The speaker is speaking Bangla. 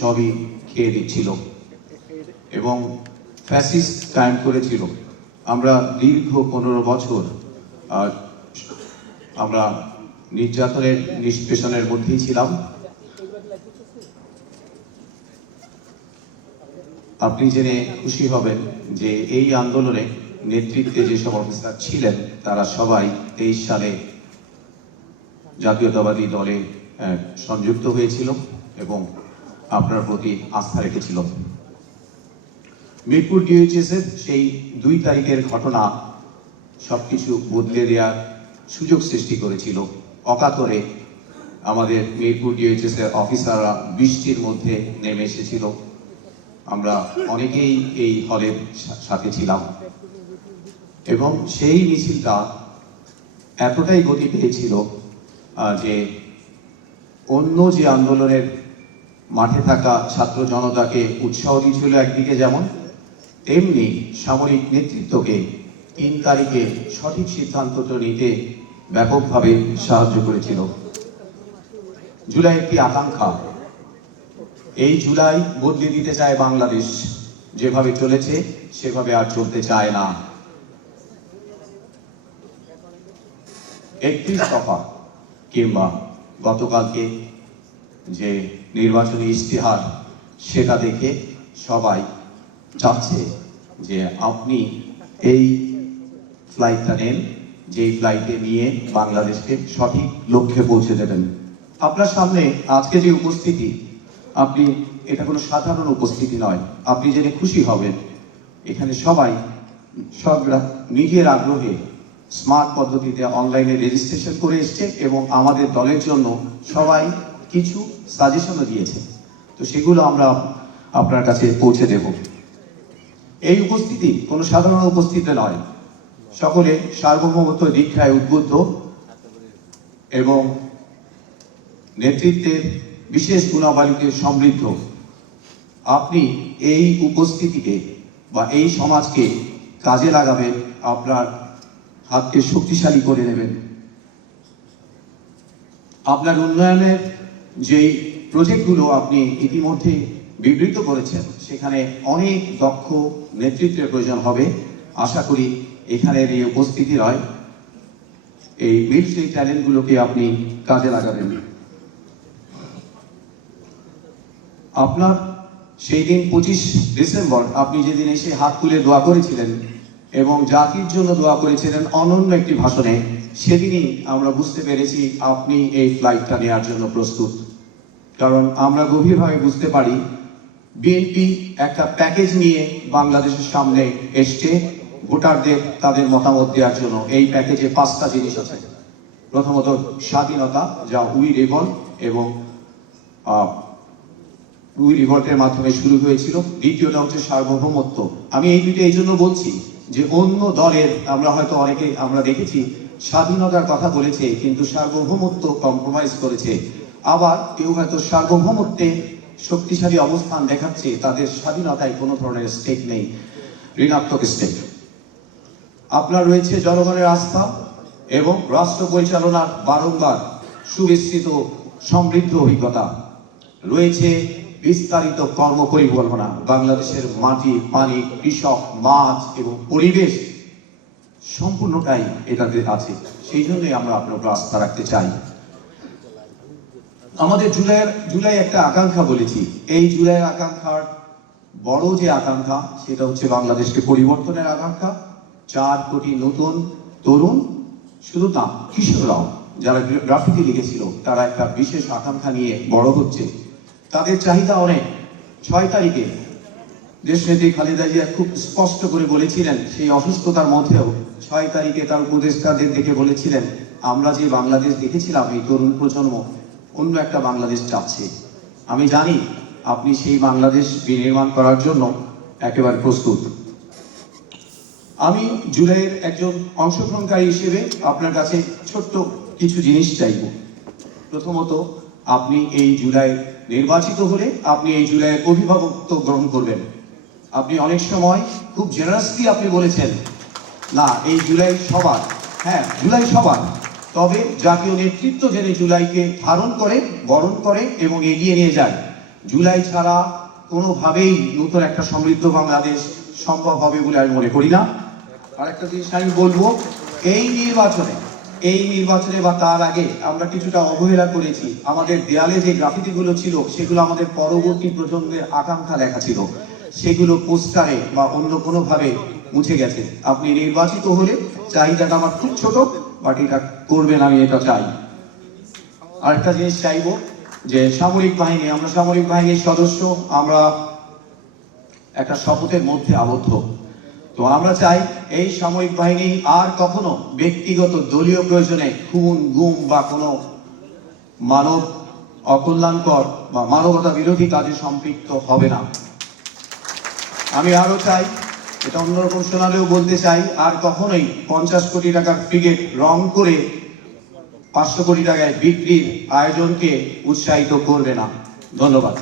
সবই খেয়ে দিচ্ছিল এবং ফ্যাসিস্ট কায়েম করেছিল। আমরা দীর্ঘ 15 বছর আমরা নির্যাতনের নিষ্পেষণের মধ্যেই ছিলাম। আপনি জেনে খুশি হবেন যে এই আন্দোলনে নেতৃত্বে যেসব অফিসার ছিলেন তারা সবাই 23 সালে জাতীয়তাবাদী দলে সংযুক্ত হয়েছিল এবং আপনার প্রতি আস্থা রেখেছিল। মিরপুর ডিওএইচএস-এর সেই 2 তারিখের ঘটনা সবকিছু বদলে দেওয়ার সুযোগ সৃষ্টি করেছিল। অকাতরে আমাদের মিরপুর ডিওএইচএস-এর অফিসাররা বৃষ্টির মধ্যে নেমে এসেছিল। আমরা অনেকেই এই হলের সাথে ছিলাম এবং সেই মিছিলটা এতটাই গতি পেয়েছিল যে অন্য যে আন্দোলনের মাঠে থাকা ছাত্র জনতাকে উৎসাহ দিয়েছিল একদিকে যেমন, তেমনি সামরিক নেতৃত্বকে 3 তারিখে সঠিক সিদ্ধান্তটা নিতে ব্যাপকভাবে সাহায্য করেছিল। জুলাই একটি আকাঙ্ক্ষা। এই জুলাই বদলে দিতে চায় বাংলাদেশ। যেভাবে চলেছে সেভাবে আর চলতে চায় না। 31 দফা কিংবা গতকালকে যে নির্বাচনী ইশতেহার সেটা দেখে সবাই চাচ্ছে যে আপনি এই ফ্লাইটটা নেন, যেই ফ্লাইটে নিয়ে বাংলাদেশকে সঠিক লক্ষ্যে পৌঁছে দেবেন। আপনার সামনে আজকে যে উপস্থিতি, আপনি এটা কোনো সাধারণ উপস্থিতি নয়। আপনি জেনে খুশি হবেন এখানে সবাই সব নিজের আগ্রহে স্মার্ট পদ্ধতিতে অনলাইনে রেজিস্ট্রেশন করে এসছে এবং আমাদের দলের জন্য সবাই কিছু সাজেশনও দিয়েছে। তো সেগুলো আমরা আপনার কাছে পৌঁছে দেব। এই উপস্থিতি কোনো সাধারণ উপস্থিতি নয়। সকলে সার্বভৌমত্ব দীক্ষায় উদ্বুদ্ধ এবং নেতৃত্বের বিশেষ গুণাবলীতে সমৃদ্ধ। আপনি এই উপস্থিতিকে বা এই সমাজকে কাজে লাগাবেন, আপনার হাতকে শক্তিশালী করে নেবেন। আপনার উন্নয়নের যেই প্রজেক্টগুলো আপনি ইতিমধ্যে বিবৃত করেছেন সেখানে অনেক দক্ষ নেতৃত্বের প্রয়োজন হবে। আশা করি এখানের এই উপস্থিতি নয়, এই সেই ট্যালেন্টগুলোকে আপনি কাজে লাগাবেন। আপনার সেই দিন 25 ডিসেম্বর আপনি যেদিন এসে হাত তুলে দোয়া করেছিলেন এবং জাতির জন্য দোয়া করেছিলেন অনন্য একটি ভাষণে, সেদিনই আমরা বুঝতে পেরেছি আপনি এই ফ্লাইটটা নেওয়ার জন্য প্রস্তুত। কারণ আমরা গভীরভাবে বুঝতে পারি বিএনপি একটা প্যাকেজ নিয়ে বাংলাদেশের সামনে এসছে ভোটারদের তাদের মতামত দেওয়ার জন্য। এই প্যাকেজে 5টা জিনিস আছে। প্রথমত স্বাধীনতা, যা উই রিভল্ট এবং উই রিভল্টের মাধ্যমে শুরু হয়েছিল। দ্বিতীয়টা হচ্ছে সার্বভৌমত্ব। আমি এই দুটো এই জন্য বলছি যে অন্য দলের আমরা হয়তো অনেকে আমরা দেখেছি স্বাধীনতার কথা বলেছে কিন্তু সার্বভৌমত্ব কম্প্রোমাইজ করেছে। আবার কেউ হয়তো সার্বভৌমত্বে শক্তিশালী অবস্থান দেখাচ্ছে, তাদের স্বাধীনতায় কোনো ধরনের স্টেক নেই, ঋণাত্মক স্টেক। আপনার রয়েছে জনগণের আস্থা এবং রাষ্ট্র পরিচালনার বারংবার সুবিস্তৃত সমৃদ্ধ অভিজ্ঞতা। রয়েছে বিস্তারিত কর্ম পরিকল্পনা। বাংলাদেশের মাটি, পানি, কৃষক, মাছ এবং পরিবেশ সম্পূর্ণটাই এটাতে আছে। সেই জন্যই আমরা আপনার উপর আস্থা রাখতে চাই। আমাদের জুলাই একটা আকাঙ্ক্ষা বলেছি। এই জুলাইয়ের আকাঙ্ক্ষার বড় যে আকাঙ্ক্ষা সেটা হচ্ছে বাংলাদেশকে পরিবর্তনের আকাঙ্ক্ষা। 4 কোটি নতুন তরুণ, শুধু না কিশোররাও যারা গ্রাফিতি লিখেছিল তারা একটা বিশেষ আকাঙ্ক্ষা নিয়ে বড় হচ্ছে। তাদের চাহিদা অনেক। 6 তারিখে দেশনেত্রী খালেদা জিয়া খুব স্পষ্ট করে বলেছিলেন, সেই অসুস্থতার মধ্যেও 6 তারিখে তার উপদেষ্টাদের দেখে বলেছিলেন, আমরা যে বাংলাদেশ দেখেছিলাম এই তরুণ প্রজন্ম অন্য একটা বাংলাদেশ চাচ্ছে। আমি জানি আপনি সেই বাংলাদেশ বিনির্মাণ করার জন্য একেবারে প্রস্তুত। আমি জুলাইয়ের একজন অংশগ্রহণকারী হিসেবে আপনার কাছে ছোট্ট কিছু জিনিস চাইব। প্রথমত, আপনি এই জুলাই নির্বাচিত হলে আপনি এই জুলাইয়ের অভিভাবকত্ব গ্রহণ করবেন। আপনি অনেক সময় খুব জেনারেসলি আপনি বলেছেন, না এই জুলাই সবার। হ্যাঁ, জুলাই সবার, তবে জাতীয় নেতৃত্ব যেন জুলাইকে ধারণ করে, বরণ করে এবং এগিয়ে নিয়ে যায়। জুলাই ছাড়া কোনোভাবেই নতুন একটা সমৃদ্ধ বাংলাদেশ সম্ভব হবে বলে আমি মনে করি না। আরেকটা জিনিস আমি বলবো, এই নির্বাচনে বা তার আগে আমরা কিছুটা অবহেলা করেছি। আমাদের দেয়ালে যে গ্রাফিতি গুলো ছিল সেগুলো আমাদের পরবর্তী প্রজন্মের আকাঙ্ক্ষা লেখা ছিল, সেগুলো পোস্টারে বা অন্য কোনো ভাবে মুছে গেছে। আপনি নির্বাচিত হলে, চাহিদাটা আমার খুব ছোট, বাট এটা করবেন, আমি এটা চাই। আরেকটা জিনিস চাইবো যে আমরা সামরিক বাহিনীর সদস্য, আমরা একটা শপথের মধ্যে আবদ্ধ। তো আমরা চাই এই সামরিক বাহিনী আর কখনো ব্যক্তিগত দলীয় প্রয়োজনে খুন, গুম বা কোনো মানব অকল্যাণকর বা মানবতা বিরোধী কাজে সম্পৃক্ত হবে না। আমি আরো চাই, এটা অন্যরকম শোনালেও বলতে চাই, আর কখনোই 50 কোটি টাকার ফ্রিগেট রং করে 500 কোটি টাকায় বিক্রির আয়োজনকে উৎসাহিত করবে না। ধন্যবাদ।